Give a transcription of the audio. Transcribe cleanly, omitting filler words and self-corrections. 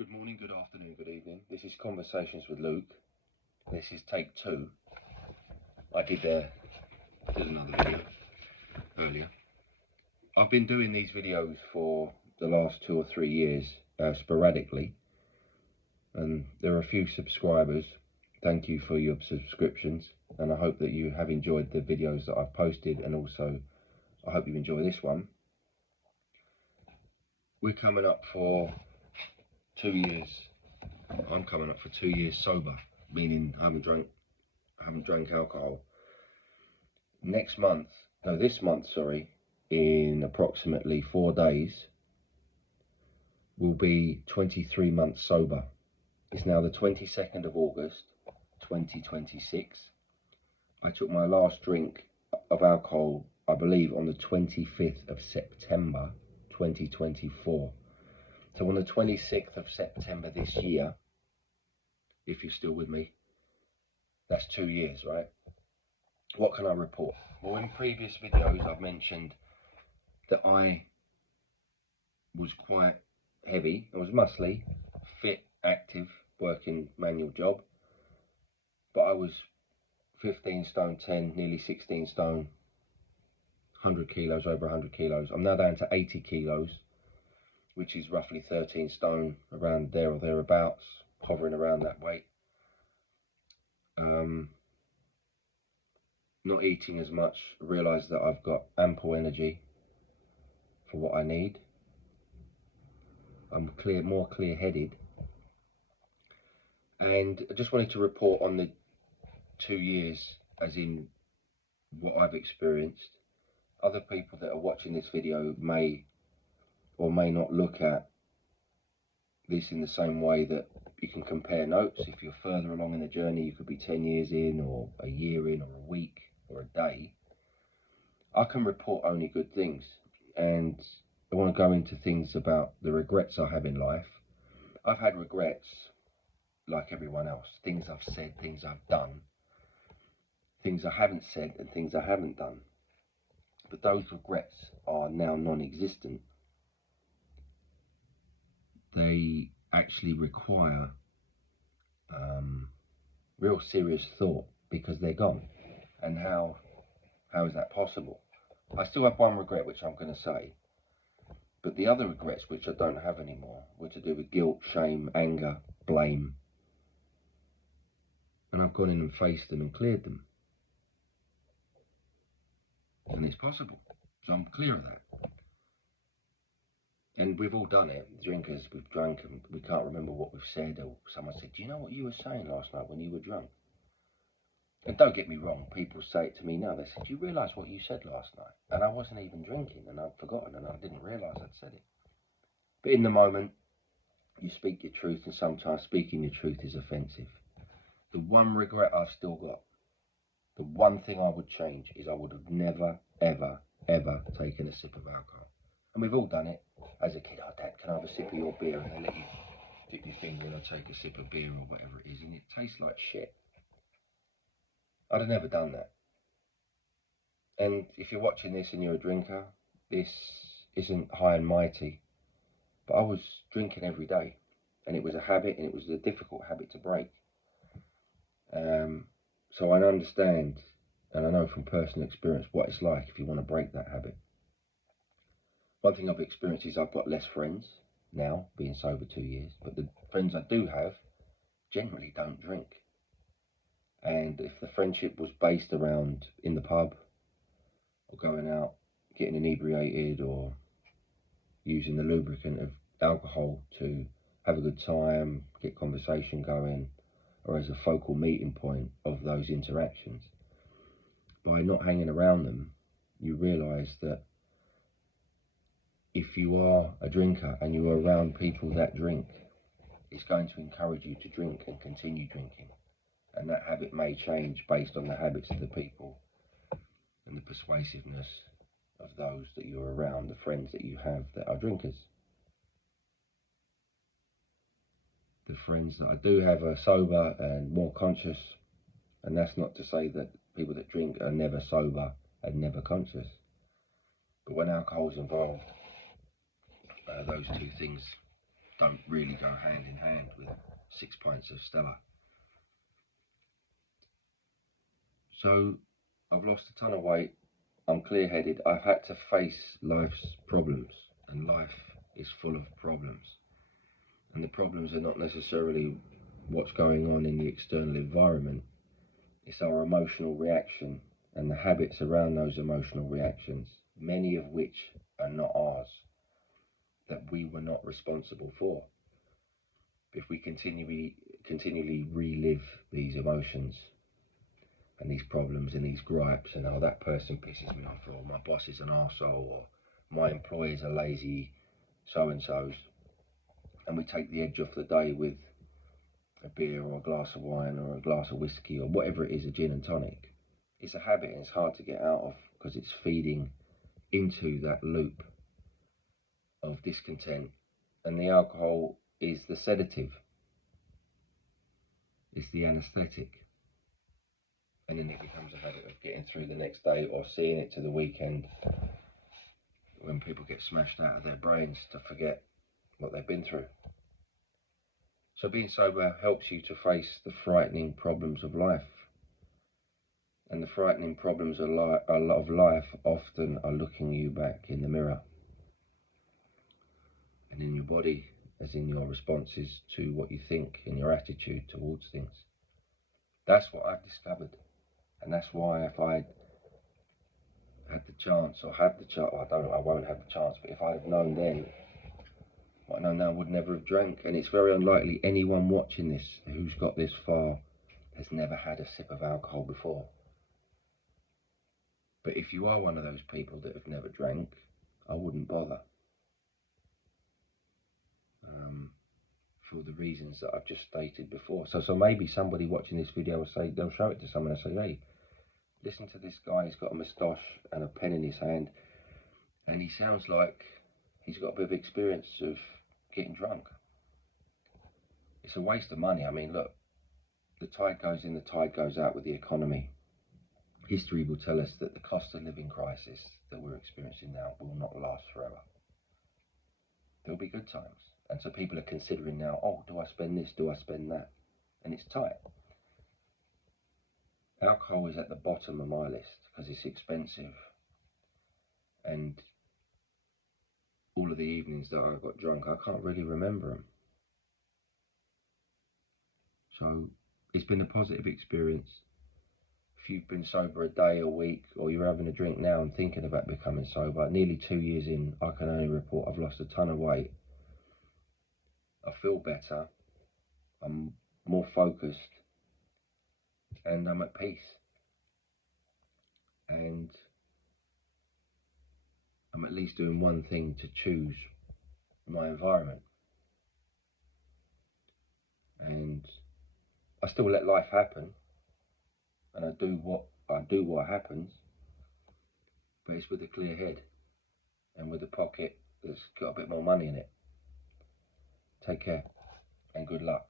Good morning, good afternoon, good evening. This is Conversations with Luke. This is take 2. I did another video earlier. I've been doing these videos for the last 2 or 3 years sporadically, and there are a few subscribers. Thank you for your subscriptions, and I hope that you have enjoyed the videos that I've posted, and also I hope you enjoy this one. We're coming up for 2 years. I'm coming up for 2 years sober, meaning I haven't drank alcohol. This month, in approximately 4 days, will be 23 months sober. It's now the 22nd of August, 2026. I took my last drink of alcohol, I believe, on the 25th of September, 2024. So on the 26th of September this year, if you're still with me, that's 2 years, right? What can I report? Well, in previous videos, I've mentioned that I was quite heavy. I was muscly, fit, active, working manual job. But I was 15 stone 10, nearly 16 stone, 100 kilos, over 100 kilos. I'm now down to 80 kilos, which is roughly 13 stone, around there or thereabouts, hovering around that weight. Not eating as much, realise that I've got ample energy for what I need. I'm more clear-headed, and I just wanted to report on the 2 years, as in what I've experienced. Other people that are watching this video may or may not look at this in the same way, that you can compare notes. If you're further along in the journey, you could be 10 years in, or a year in, or a week, or a day. I can report only good things, and I want to go into things about the regrets I have in life. I've had regrets like everyone else. Things I've said, things I've done, things I haven't said, and things I haven't done. But those regrets are now non-existent. They actually require real serious thought, because they're gone. And how is that possible? I still have one regret, which I'm going to say. But the other regrets, which I don't have anymore, were to do with guilt, shame, anger, blame. And I've gone in and faced them and cleared them. And it's possible. So I'm clear of that. And we've all done it. Drinkers, we've drunk and we can't remember what we've said. Or someone said, do you know what you were saying last night when you were drunk? And don't get me wrong, people say it to me now. They said, do you realise what you said last night? And I wasn't even drinking, and I'd forgotten, and I didn't realise I'd said it. But in the moment, you speak your truth, and sometimes speaking your truth is offensive. The one regret I've still got, the one thing I would change, is I would have never, ever, ever taken a sip of alcohol. And we've all done it. As a kid, oh, Dad, can I have a sip of your beer? And they let you dip your finger in and take a sip of beer or whatever it is, and it tastes like shit. I'd have never done that. And if you're watching this and you're a drinker, this isn't high and mighty, but I was drinking every day, and it was a habit, and it was a difficult habit to break. So I understand, and I know from personal experience what it's like if you want to break that habit. One thing I've experienced is I've got less friends now, being sober 2 years, but the friends I do have generally don't drink. And if the friendship was based around in the pub, or going out, getting inebriated, or using the lubricant of alcohol to have a good time, get conversation going, or as a focal meeting point of those interactions, by not hanging around them, you realise that if you are a drinker and you are around people that drink, it's going to encourage you to drink and continue drinking. And that habit may change based on the habits of the people and the persuasiveness of those that you're around, the friends that you have that are drinkers. The friends that I do have are sober and more conscious, and that's not to say that people that drink are never sober and never conscious. But when alcohol's involved, those two things don't really go hand in hand with 6 pints of Stella. So I've lost a ton of weight. I'm clear-headed. I've had to face life's problems, and life is full of problems. And the problems are not necessarily what's going on in the external environment. It's our emotional reaction and the habits around those emotional reactions, many of which are not ours, that we were not responsible for. If we continually relive these emotions and these problems and these gripes, and oh, that person pisses me off, or my boss is an arsehole, or my employees are lazy so-and-sos, and we take the edge off the day with a beer or a glass of wine or a glass of whiskey or whatever it is, a gin and tonic. It's a habit and it's hard to get out of because it's feeding into that loop of discontent, and the alcohol is the sedative, it's the anesthetic, and then it becomes a habit of getting through the next day or seeing it to the weekend when people get smashed out of their brains to forget what they've been through. So being sober helps you to face the frightening problems of life. And the frightening problems of life often are looking you back in the mirror. And in your body, as in your responses to what you think, in your attitude towards things. That's what I've discovered. And that's why if I had the chance, or have the chance, I won't have the chance, but if I'd have known then, what I know now, I would never have drank. And it's very unlikely anyone watching this who's got this far has never had a sip of alcohol before. But if you are one of those people that have never drank, I wouldn't bother. For the reasons that I've just stated before. So maybe somebody watching this video will say, they'll show it to someone and say, hey, listen to this guy, he's got a moustache and a pen in his hand, and he sounds like he's got a bit of experience of getting drunk. It's a waste of money. I mean, look, the tide goes in, the tide goes out with the economy. History will tell us that the cost of living crisis that we're experiencing now will not last forever. There'll be good times. And so people are considering now, oh, do I spend this, do I spend that? And it's tight. Alcohol is at the bottom of my list because it's expensive. And all of the evenings that I got drunk, I can't really remember them. So it's been a positive experience. If you've been sober a day, a week, or you're having a drink now and thinking about becoming sober, nearly 2 years in, I can only report I've lost a ton of weight. I feel better, I'm more focused, and I'm at peace. And I'm at least doing one thing to choose my environment. And I still let life happen, and I do what happens, but it's with a clear head and with a pocket that's got a bit more money in it. Take care and good luck.